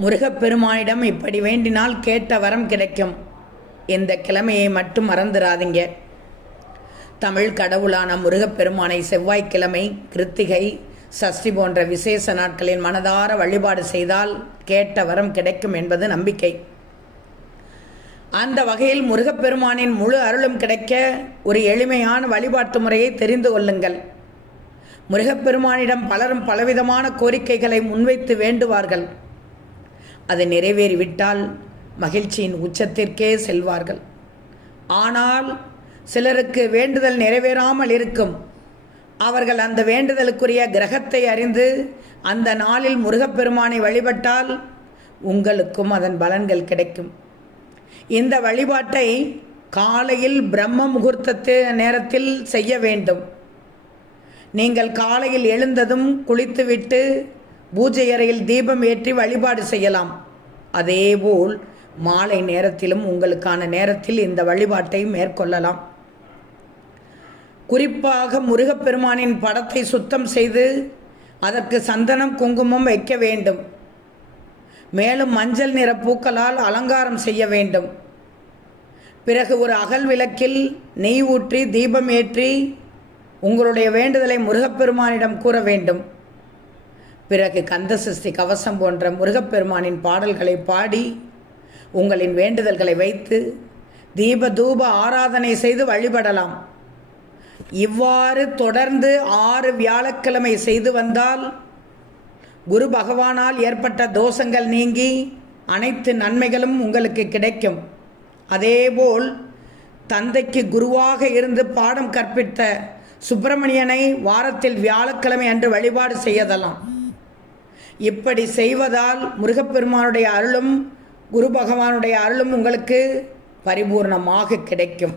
முருகப்பெருமானிடம் இப்படி வேண்டினால் கேட்ட வரம் கிடைக்கும். இந்த கிழமையை மட்டும் மறந்துடாதீங்க. தமிழ் கடவுளான முருகப்பெருமானை செவ்வாய்க்கிழமை, கிருத்திகை, சஷ்டி போன்ற விசேஷ நாட்களில் மனதார வழிபாடு செய்தால் கேட்ட வரம் கிடைக்கும் என்பது நம்பிக்கை. அந்த வகையில் முருகப்பெருமானின் முழு அருளும் கிடைக்க ஒரு எளிமையான வழிபாட்டு முறையை தெரிந்து கொள்ளுங்கள். முருகப்பெருமானிடம் பலரும் பலவிதமான கோரிக்கைகளை முன்வைத்து வேண்டுவார்கள். அது நிறைவேறிவிட்டால் மகிழ்ச்சியின் உச்சத்திற்கே செல்வார்கள். ஆனால் சிலருக்கு வேண்டுதல் நிறைவேறாமல் இருக்கும். அவர்கள் அந்த வேண்டுதலுக்குரிய கிரகத்தை அறிந்து அந்த நாளில் முருகப்பெருமானை வழிபட்டால் உங்களுக்கும் அதன் பலன்கள் கிடைக்கும். இந்த வழிபாட்டை காலையில் பிரம்ம முகூர்த்தத்து நேரத்தில் செய்ய வேண்டும். நீங்கள் காலையில் எழுந்ததும் குளித்துவிட்டு பூஜை அறையில் தீபம் ஏற்றி வழிபாடு செய்யலாம். அதேபோல் மாலை நேரத்திலும் உங்களுக்கான நேரத்தில் இந்த வழிபாட்டை மேற்கொள்ளலாம். குறிப்பாக முருகப்பெருமானின் படத்தை சுத்தம் செய்து அதற்கு சந்தனம், குங்குமம் வைக்க வேண்டும். மேலும் மஞ்சள் நிற பூக்களால் அலங்காரம் செய்ய வேண்டும். பிறகு ஒரு அகல் விளக்கில் நெய் ஊற்றி தீபம் ஏற்றி உங்களுடைய வேண்டுதலை முருகப்பெருமானிடம் கூற வேண்டும். பிறகு கந்தசஷ்டி கவசம் போன்ற முருகப்பெருமானின் பாடல்களை பாடி உங்களின் வேண்டுதல்களை வைத்து தீப தூப ஆராதனை செய்து வழிபடலாம். இவ்வாறு தொடர்ந்து 6 வியாழக்கிழமை செய்து வந்தால் குரு பகவானால் ஏற்பட்ட தோஷங்கள் நீங்கி அனைத்து நன்மைகளும் உங்களுக்கு கிடைக்கும். அதேபோல் தந்தைக்கு குருவாக இருந்து பாடம் கற்பித்த சுப்பிரமணியனை வாரத்தில் வியாழக்கிழமை அன்று வழிபாடு செய்யலாம். இப்படி செய்வதால் முருகப்பெருமானுடைய அருளும் குரு பகவானுடைய அருளும் உங்களுக்கு பரிபூர்ணமாக கிடைக்கும்.